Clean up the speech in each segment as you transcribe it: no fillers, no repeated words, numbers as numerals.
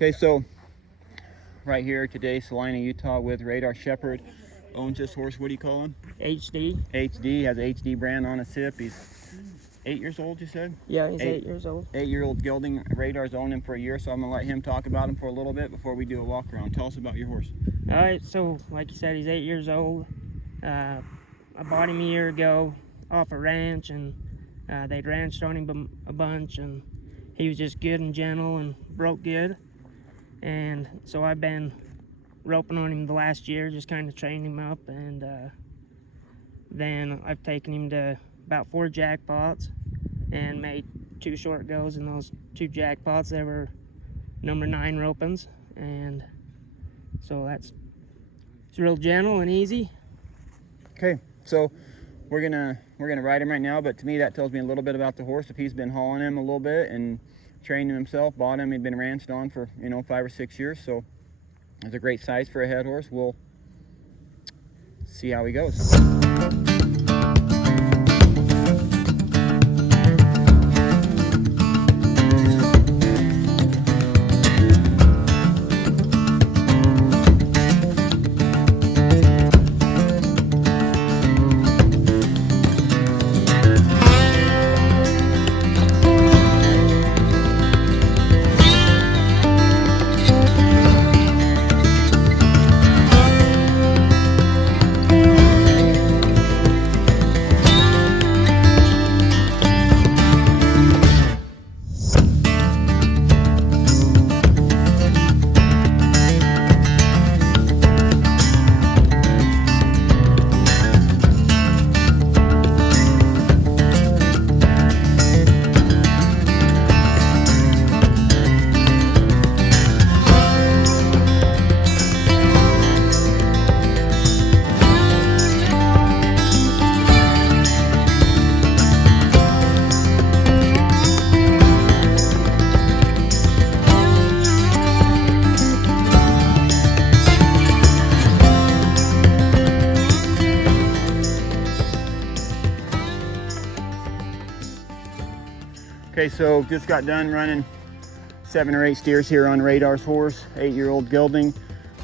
Okay, so right here today, Salina, Utah, with Radar Shepherd. Owns this horse. What do you call him? HD. HD. Has an HD brand on his hip. He's 8 years old, you said? Yeah, he's 8 years old. 8-year-old gelding. Radar's owned him for a year, so I'm going to let him talk about him for a little bit before we do a walk around. Tell us about your horse. All right, so like you said, he's 8 years old. I bought him a year ago off a ranch, and they'd ranched on him a bunch, and he was just good and gentle and broke good. And so I've been roping on him the last year, just kind of training him up, and then I've taken him to about 4 jackpots and made 2 short goes in those 2 jackpots. They were number 9 ropings, and so it's real gentle and easy. Okay, so we're gonna ride him right now, but to me that tells me a little bit about the horse. If he's been hauling him a little bit and training himself, bought him, he'd been ranched on for 5 or 6 years, so it's a great size for a head horse. We'll see how he goes. Okay, so just got done running 7 or 8 steers here on Radar's horse, 8-year-old gelding.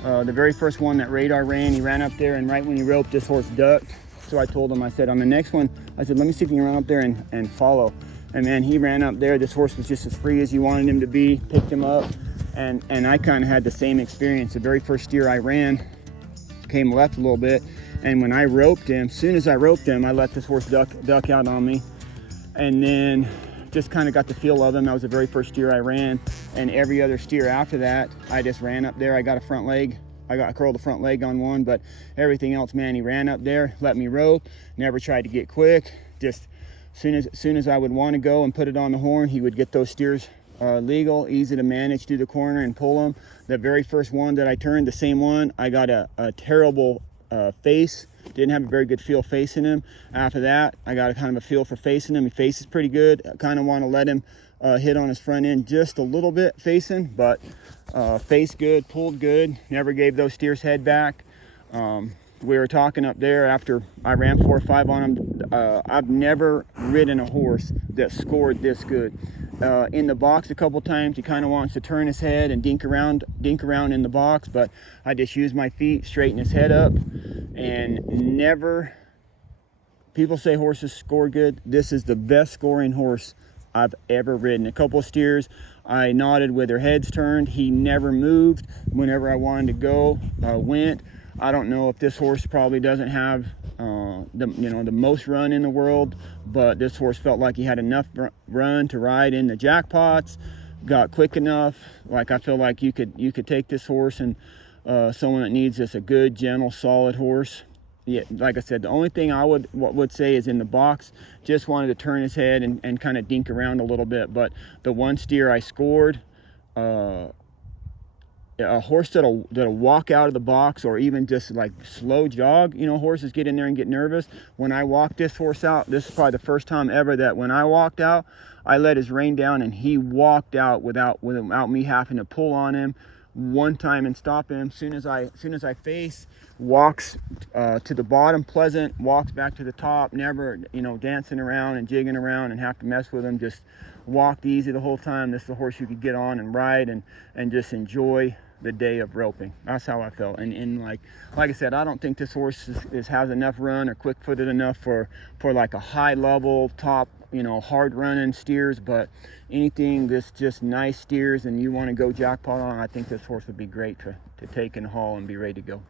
The very first one that Radar ran, he ran up there, and right when he roped, this horse ducked. So I told him, I said, on the next one, I said, let me see if you can run up there and follow. And man, he ran up there. This horse was just as free as you wanted him to be, picked him up. And I kind of had the same experience. The very first steer I ran came left a little bit. And when I roped him, as soon as I roped him, I let this horse duck out on me. And then just kind of got the feel of him. That was the very first steer I ran, and every other steer after that, I just ran up there. I got a front leg. I curled the front leg on one, but everything else, man, he ran up there, let me rope, never tried to get quick. Just soon as I would want to go and put it on the horn, he would get those steers legal, easy to manage through the corner and pull them. The very first one that I turned, the same one, I got a terrible face. Didn't have a very good feel facing him. After that, I got a kind of a feel for facing him. He faces pretty good. I kind of want to let him hit on his front end just a little bit facing, but faced good, pulled good, never gave those steers head back. We were talking up there after I ran 4 or 5 on him. I've never ridden a horse that scored this good. In the box a couple times, he kind of wants to turn his head and dink around in the box, but I just use my feet, straighten his head up, and never. People say horses score good. This is the best scoring horse I've ever ridden. A couple of steers, I nodded with their heads turned. He never moved. Whenever I wanted to go, went. I don't know if this horse probably doesn't have the most run in the world, but this horse felt like he had enough run to ride in the jackpots. Got quick enough. Like, I feel like you could take this horse, and someone that needs just a good, gentle, solid horse. Yeah, like I said, the only thing I would say is in the box, just wanted to turn his head and kind of dink around a little bit. But the one steer I scored, a horse that'll walk out of the box, or even just like slow jog. Horses get in there and get nervous. When I walked this horse out, this is probably the first time ever that when I walked out, I let his rein down and he walked out without me having to pull on him one time and stop him. Soon as I face, walks to the bottom, pleasant, walks back to the top, never, you know, dancing around and jigging around and have to mess with him. Just walked easy the whole time. This is a horse you could get on and ride and just enjoy the day of roping. That's how I felt. And like I said, I don't think this horse has enough run or quick-footed enough for like a high level top, you know, hard running steers, but anything that's just nice steers and you want to go jackpot on, I think this horse would be great to take and haul and be ready to go.